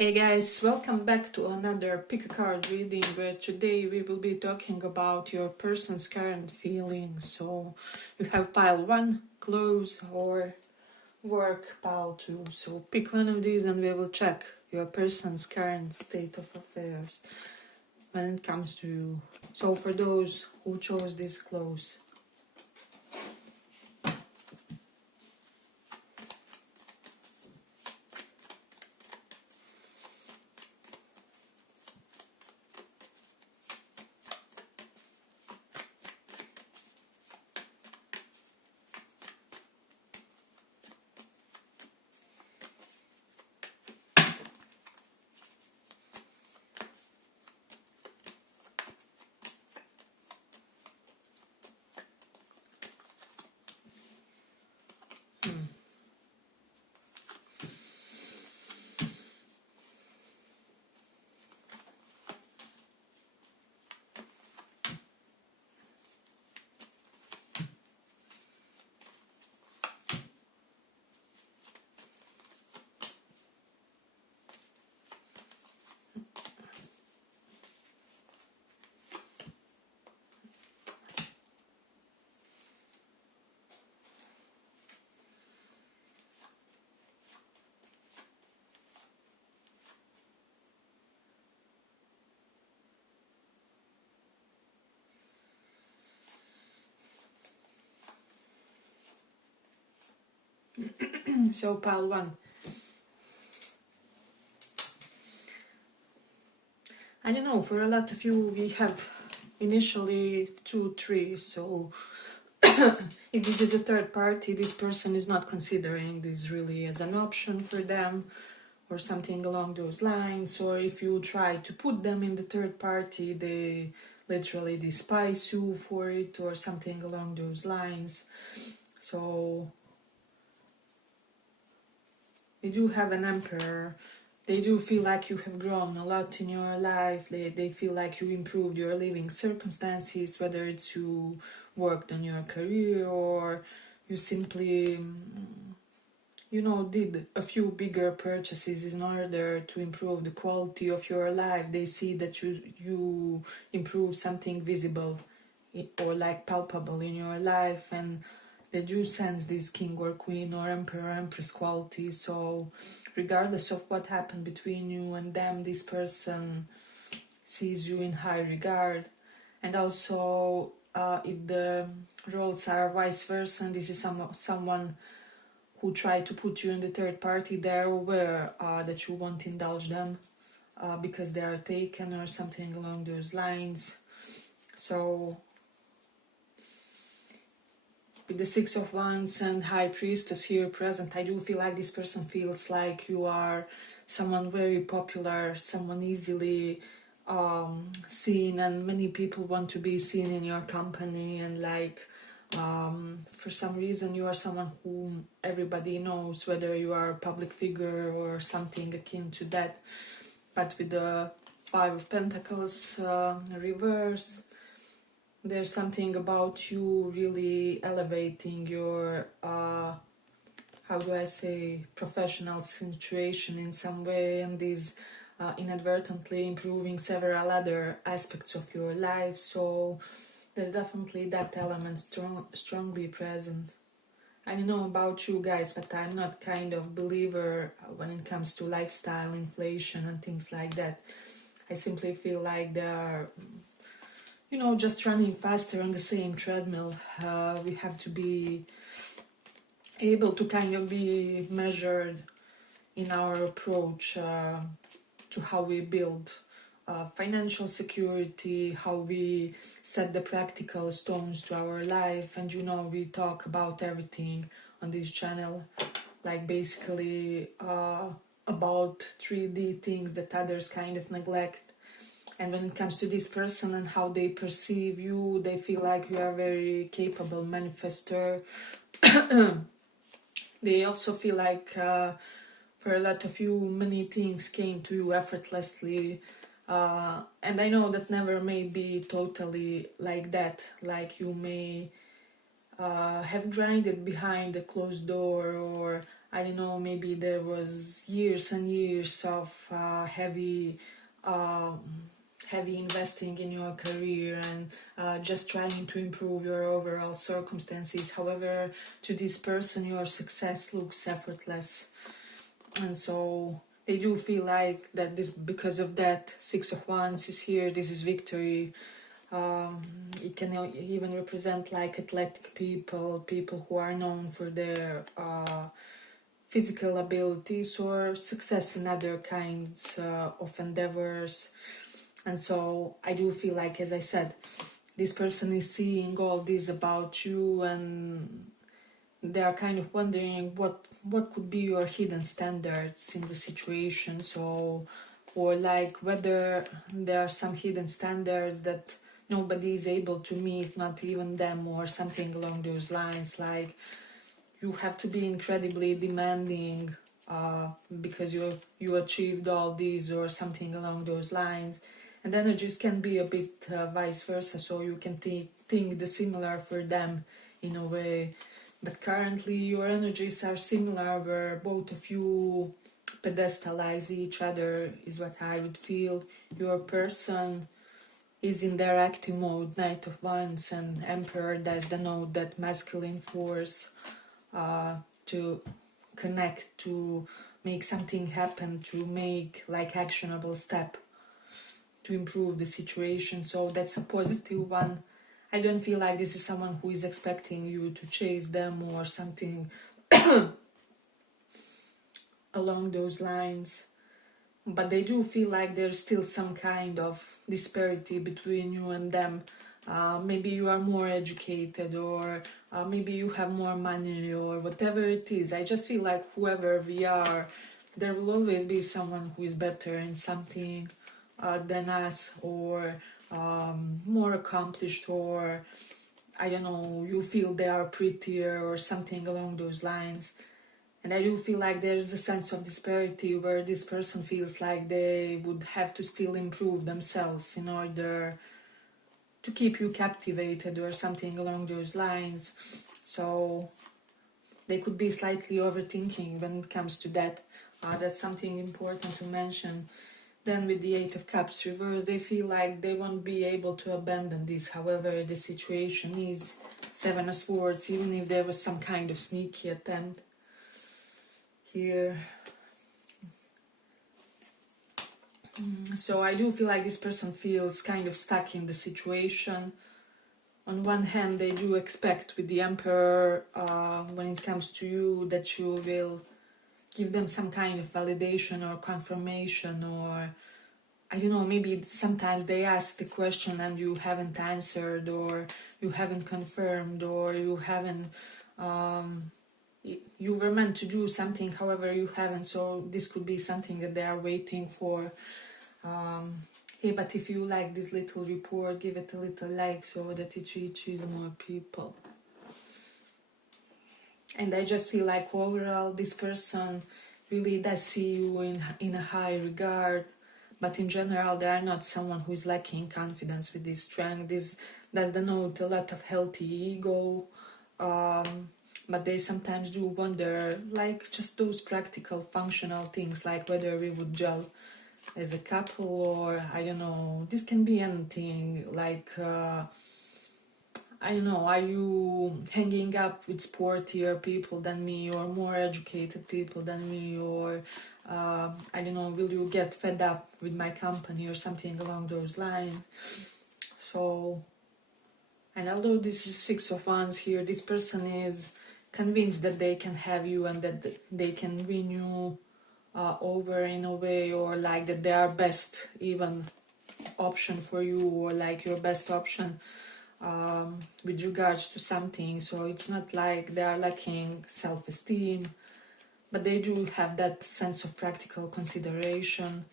Hey guys, welcome back to another pick a card reading where today we will be talking about your person's current feelings. So you have pile 1, close or work, pile 2. So pick one of these and we will check your person's current state of affairs when it comes to you. So for those who chose this close, so pile 1. I don't know, for a lot of you we have initially 2, 3, so if this is a third party, this person is not considering this really as an option for them or something along those lines. Or if you try to put them in the third party, they literally despise you for it or something along those lines. So we do have an Emperor. They do feel like you have grown a lot in your life. They feel like you improved your living circumstances, whether it's you worked on your career or you simply, did a few bigger purchases in order to improve the quality of your life. They see that you improve something visible or like palpable in your life, and they do sense this king or queen or emperor empress quality. So regardless of what happened between you and them, this person sees you in high regard. And also if the roles are vice versa and this is someone who try to put you in the third party, they're aware that you won't indulge them because they are taken or something along those lines. So with the Six of Wands and High Priestess here present, I do feel like this person feels like you are someone very popular, someone easily seen, and many people want to be seen in your company, and for some reason you are someone whom everybody knows, whether you are a public figure or something akin to that. But with the Five of Pentacles reverse, there's something about you really elevating your professional situation in some way, and is inadvertently improving several other aspects of your life. So there's definitely that element strongly present. I don't know about you guys, but I'm not kind of believer when it comes to lifestyle, inflation and things like that. I simply feel like they are, just running faster on the same treadmill. We have to be able to kind of be measured in our approach to how we build financial security, how we set the practical stones to our life. And we talk about everything on this channel, like basically about 3D things that others kind of neglect. And when it comes to this person and how they perceive you, they feel like you are a very capable manifester. They also feel like for a lot of you, many things came to you effortlessly. And I know that never may be totally like that. Like you may have grinded behind a closed door or I don't know, maybe there was years and years of uh, heavy investing in your career and just trying to improve your overall circumstances. However, to this person, your success looks effortless, and so they do feel like that this, because of that, Six of Wands is here. This is victory. It can even represent like athletic people, people who are known for their physical abilities or success in other kinds of endeavors. And so I do feel like, as I said, this person is seeing all this about you, and they are kind of wondering what could be your hidden standards in the situation. So, or like whether there are some hidden standards that nobody is able to meet, not even them, or something along those lines. Like you have to be incredibly demanding because you achieved all these, or something along those lines. And energies can be a bit vice versa, so you can think the similar for them in a way. But currently your energies are similar, where both of you pedestalize each other, is what I would feel. Your person is in their active mode, Knight of Wands, and Emperor does denote that masculine force to connect, to make something happen, to make like actionable step to improve the situation. So that's a positive one. I don't feel like this is someone who is expecting you to chase them or something along those lines. But they do feel like there's still some kind of disparity between you and them. Maybe you are more educated, or maybe you have more money, or whatever it is. I just feel like whoever we are, there will always be someone who is better in something than us, or more accomplished, or I don't know, you feel they are prettier or something along those lines. And I do feel like there is a sense of disparity where this person feels like they would have to still improve themselves in order to keep you captivated or something along those lines. So they could be slightly overthinking when it comes to that. That's something important to mention. Then with the Eight of Cups reversed, they feel like they won't be able to abandon this, however the situation is. Seven of Swords, even if there was some kind of sneaky attempt here. So I do feel like this person feels kind of stuck in the situation. On one hand, they do expect with the Emperor, when it comes to you, that you will give them some kind of validation or confirmation, or I don't know, maybe sometimes they ask the question and you haven't answered, or you haven't confirmed, or you haven't, you were meant to do something, however you haven't. So this could be something that they are waiting for. Hey, but if you like this little report, give it a little like so that it reaches more people. And I just feel like overall this person really does see you in a high regard, but in general they are not someone who is lacking confidence with this strength. This does denote a lot of healthy ego, but they sometimes do wonder, like just those practical functional things, like whether we would gel as a couple, or I don't know, this can be anything, like I don't know, are you hanging up with sportier people than me, or more educated people than me, or I don't know, will you get fed up with my company or something along those lines. So, and although this is Six of Wands here, this person is convinced that they can have you and that they can win you over in a way, or like that they are best even option for you, or like your best option with regards to something. So it's not like they are lacking self-esteem, but they do have that sense of practical consideration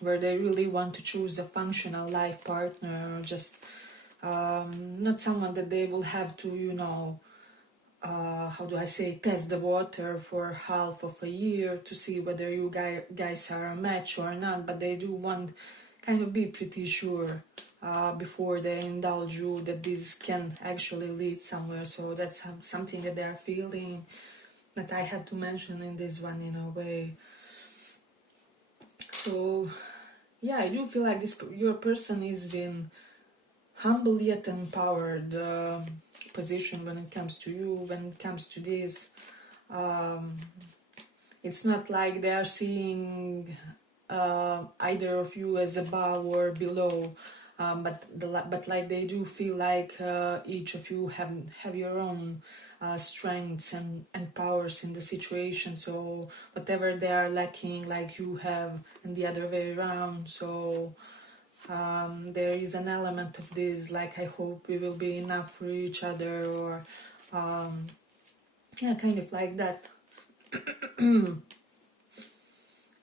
where they really want to choose a functional life partner, or just not someone that they will have to, you know, how do I say, test the water for half of a year to see whether you guys are a match or not, but they do want kind of be pretty sure before they indulge you that this can actually lead somewhere. So that's something that they are feeling. that I had to mention in this one in a way. So yeah, I do feel like your person is in humble yet empowered position when it comes to you, when it comes to this. It's not like they are seeing either of you as above or below, but like they do feel like each of you have your own strengths and powers in the situation. So whatever they are lacking, like you have, and the other way around. So there is an element of this, like I hope we will be enough for each other, or yeah, kind of like that.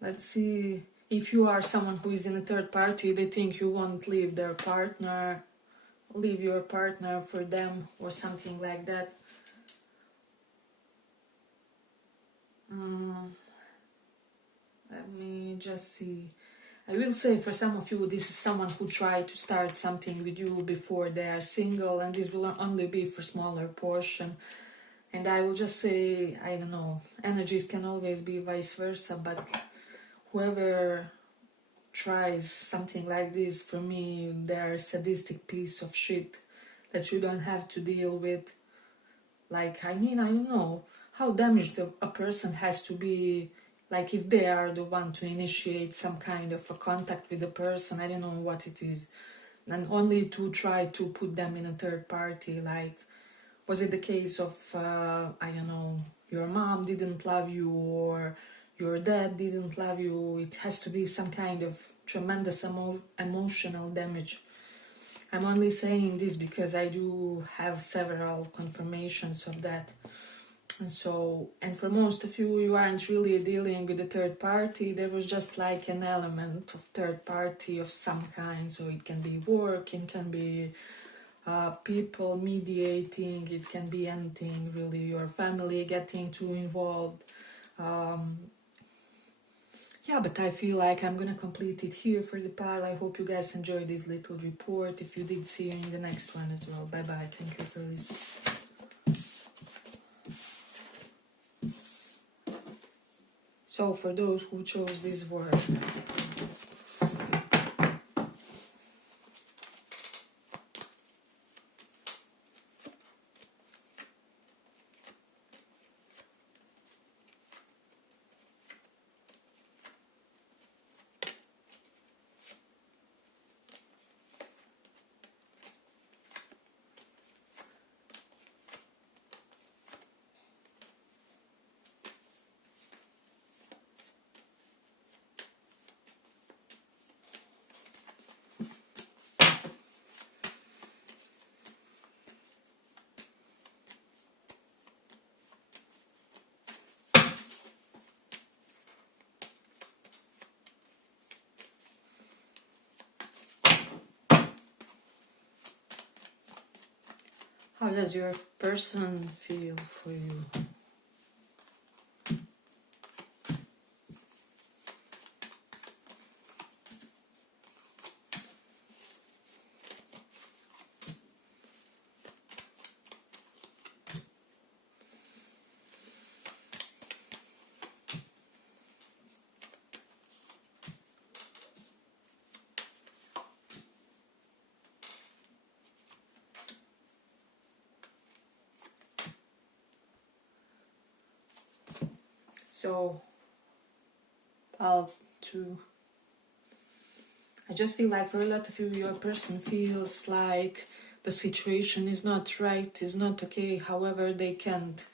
Let's see. If you are someone who is in a third party, they think you won't leave your partner for them, or something like that. Let me just see. I will say for some of you, this is someone who tried to start something with you before they are single, and this will only be for smaller portion. And I will just say, I don't know, energies can always be vice versa, but whoever tries something like this, for me, they're a sadistic piece of shit that you don't have to deal with. Like, I mean, I don't know how damaged a person has to be, like if they are the one to initiate some kind of a contact with the person, I don't know what it is, and only to try to put them in a third party. Like, was it the case of, I don't know, your mom didn't love you, or your dad didn't love you? It has to be some kind of tremendous emotional damage. I'm only saying this because I do have several confirmations of that. And for most of you, you aren't really dealing with a third party. There was just like an element of third party of some kind. So it can be work, it can be people mediating, it can be anything really, your family getting too involved. Yeah, but I feel like I'm gonna complete it here for the pile. I hope you guys enjoyed this little report. If you did, see you in the next one as well. Bye bye. Thank you for listening. So for those who chose this word, how does your person feel for you? So, I'll to I just feel like for a lot of you, your person feels like the situation is not right, is not okay. However, they can't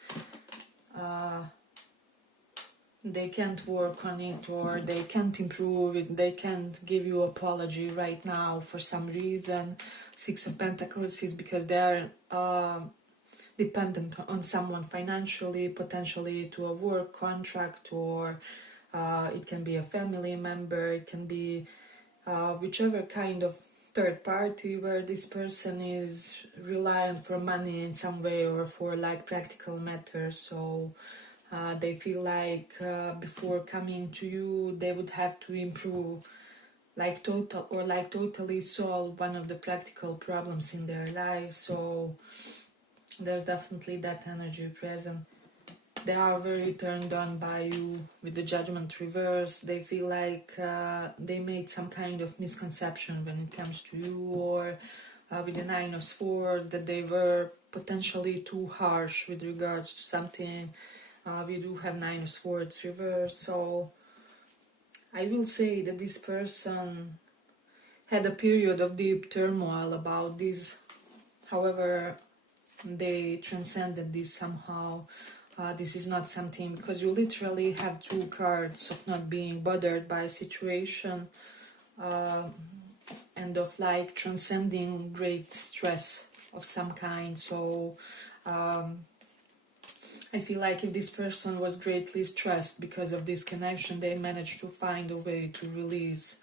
work on it, or they can't improve it. They can't give you apology right now for some reason. Six of Pentacles is because they are dependent on someone financially, potentially to a work contract, or it can be a family member, it can be whichever kind of third party where this person is reliant for money in some way, or for like practical matters. So they feel like before coming to you, they would have to improve, like totally solve one of the practical problems in their life. So there's definitely that energy present. they are very turned on by you with the Judgment reverse. They feel like they made some kind of misconception when it comes to you, or with the Nine of Swords, that they were potentially too harsh with regards to something. We do have Nine of Swords reverse, so I will say that this person had a period of deep turmoil about this. However, they transcended this somehow. This is not something, because you literally have two cards of not being bothered by a situation, and of like transcending great stress of some kind. So I feel like if this person was greatly stressed because of this connection, they managed to find a way to release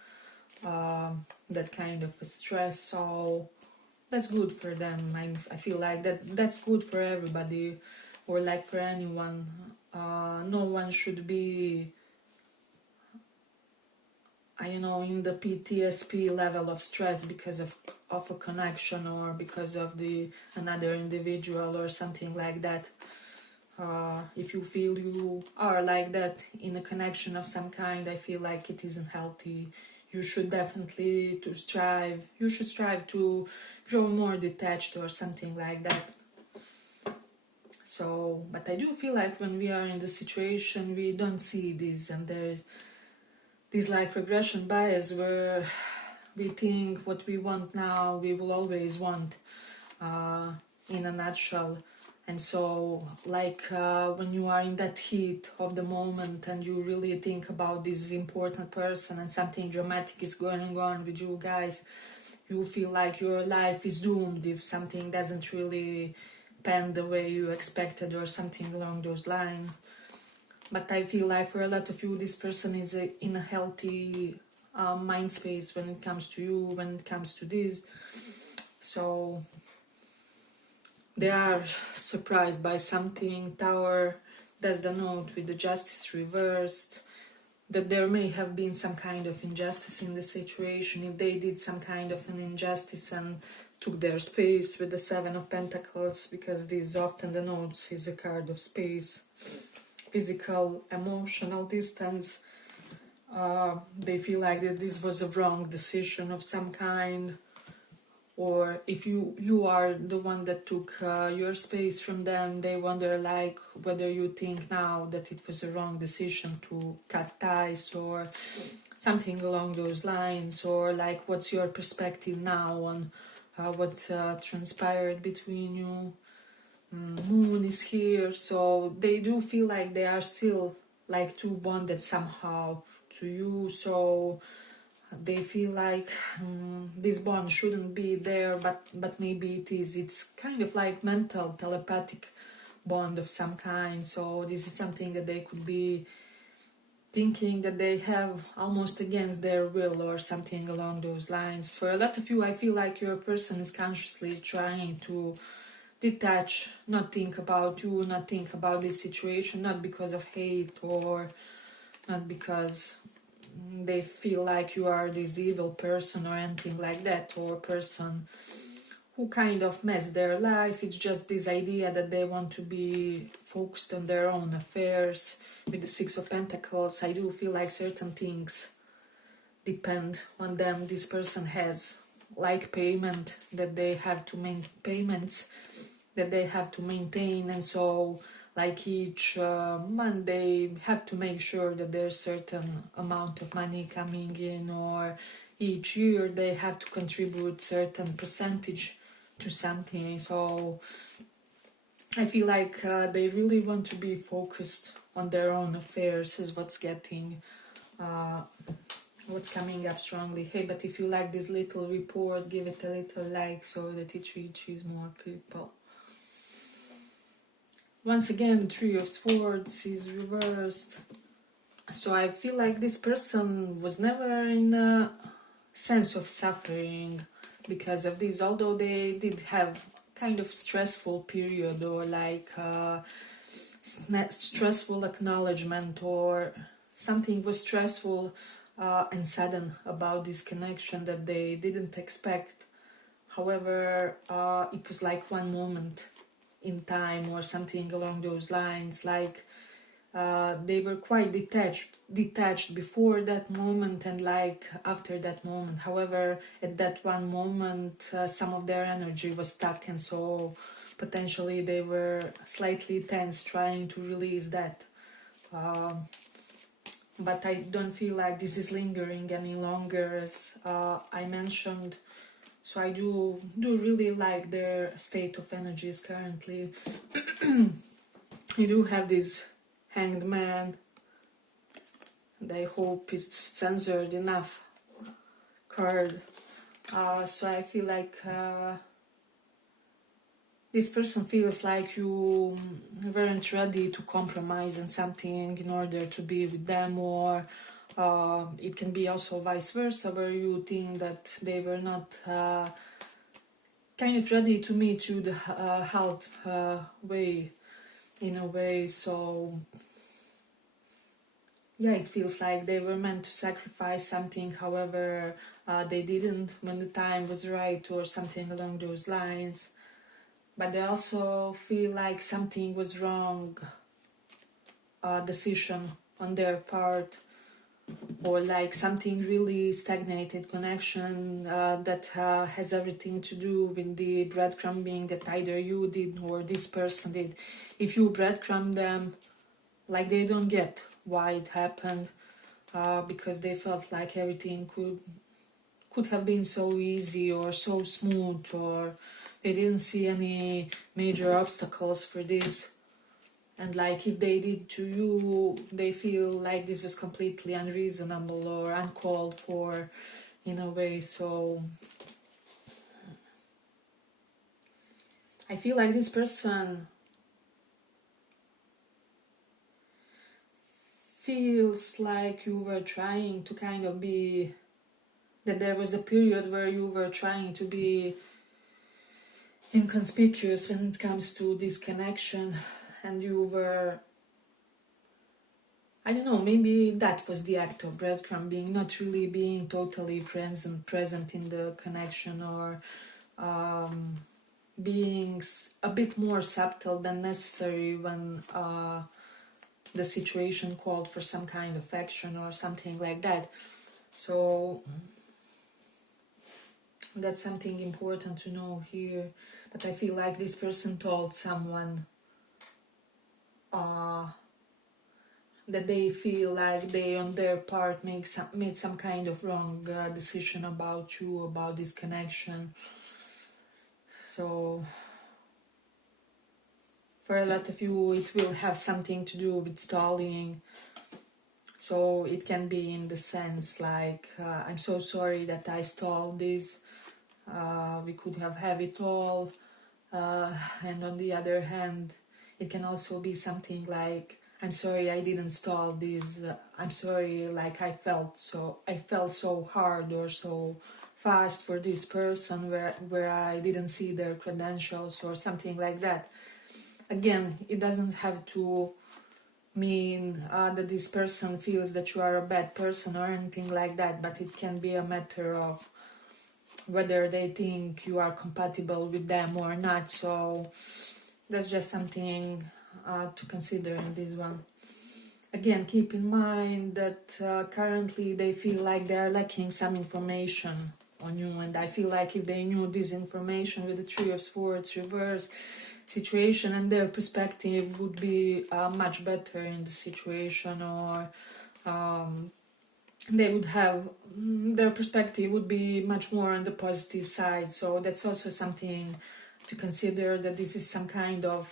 that kind of a stress. So that's good for them. I feel like that's good for everybody, or like for anyone. No one should be, in the PTSD level of stress because of a connection, or because of another individual or something like that. If you feel you are like that in a connection of some kind, I feel like it isn't healthy. You should definitely strive to grow more detached or something like that. So, but I do feel like when we are in the situation, we don't see this, and there's this like regression bias where we think what we want now, we will always want, in a nutshell. And so, like when you are in that heat of the moment and you really think about this important person and something dramatic is going on with you guys, you feel like your life is doomed if something doesn't really pan the way you expected or something along those lines. But I feel like for a lot of you, this person is in a healthy mind space when it comes to you, when it comes to this. So they are surprised by something. Tower, that's the note with the Justice reversed, that there may have been some kind of injustice in the situation. If they did some kind of an injustice and took their space with the Seven of Pentacles, because this often denotes is a card of space, physical, emotional distance. They feel like that this was a wrong decision of some kind. Or if you are the one that took your space from them, they wonder like whether you think now that it was a wrong decision to cut ties or something along those lines, or like what's your perspective now on what transpired between you. Moon is here, so they do feel like they are still like too bonded somehow to you. So they feel like this bond shouldn't be there, but maybe it is. It's kind of like mental telepathic bond of some kind. So this is something that they could be thinking that they have almost against their will or something along those lines. For a lot of you, I feel like your person is consciously trying to detach, not think about you, not think about this situation, not because of hate or not because they feel like you are this evil person or anything like that, or person who kind of mess their life. It's just this idea that they want to be focused on their own affairs. With the Six of Pentacles, I do feel like certain things depend on them. This person has like payments that they have to maintain, and so like each month they have to make sure that there's certain amount of money coming in, or each year they have to contribute certain percentage to something. So I feel like they really want to be focused on their own affairs, is what's coming up strongly. Hey, but if you like this little report, give it a little like so that it reaches more people. Once again, Three of Swords is reversed. So I feel like this person was never in a sense of suffering because of this, although they did have kind of stressful period, or like stressful acknowledgement, or something was stressful and sudden about this connection that they didn't expect. However, it was like one moment in time or something along those lines, like they were quite detached before that moment and like after that moment. However, at that one moment some of their energy was stuck, and so potentially they were slightly tense trying to release that. But I don't feel like this is lingering any longer, as I mentioned. So I do really like their state of energies currently. You do have this Hanged Man, and I hope it's censored enough card. So I feel like this person feels like you weren't ready to compromise on something in order to be with them, or it can be also vice versa, where you think that they were not kind of ready to meet you the halfway in a way. So yeah, it feels like they were meant to sacrifice something, however they didn't when the time was right or something along those lines. But they also feel like something was wrong decision on their part, or like something really stagnated connection that has everything to do with the breadcrumbing that either you did or this person did. If you breadcrumb them, like they don't get why it happened, because they felt like everything could have been so easy or so smooth, or they didn't see any major obstacles for this. And like if they did to you, they feel like this was completely unreasonable or uncalled for in a way. So I feel like this person feels like you were trying to kind of be, that there was a period where you were trying to be inconspicuous when it comes to this connection, and you were, I don't know, maybe that was the act of breadcrumbing, not really being totally present in the connection, or being a bit more subtle than necessary when the situation called for some kind of action or something like that. So that's something important to know here. But I feel like this person told someone that they feel like they on their part made some kind of wrong decision about you, about this connection. So for a lot of you it will have something to do with stalling. So it can be in the sense like, I'm so sorry that I stalled this, we could have it all. And on the other hand, it can also be something like, I'm sorry I didn't stall this, I'm sorry like I felt so hard or so fast for this person where I didn't see their credentials or something like that. Again, it doesn't have to mean that this person feels that you are a bad person or anything like that, but it can be a matter of whether they think you are compatible with them or not. So that's just something to consider in this one. Again, keep in mind that currently they feel like they are lacking some information on you, and I feel like if they knew this information with the Three of Swords reverse situation, and their perspective would be much better in the situation, or they would have, their perspective would be much more on the positive side. So that's also something to consider, that this is some kind of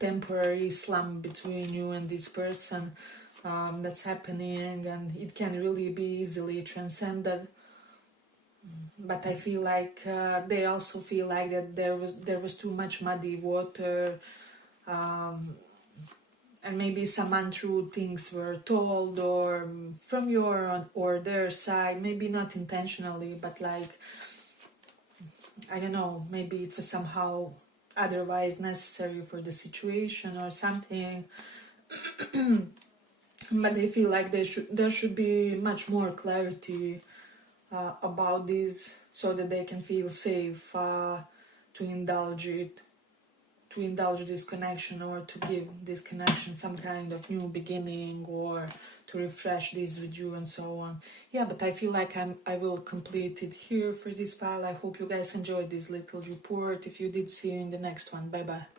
temporary slump between you and this person that's happening, and it can really be easily transcended. But I feel like they also feel like that there was too much muddy water, and maybe some untrue things were told, or from your or their side, maybe not intentionally, but like, I don't know, maybe it was somehow otherwise necessary for the situation or something. But they feel like there should be much more clarity about this, so that they can feel safe to indulge it, to indulge this connection, or to give this connection some kind of new beginning, or to refresh this with you and so on. Yeah, but I feel like I will complete it here for this file. I hope you guys enjoyed this little report. If you did, see you in the next one. Bye bye.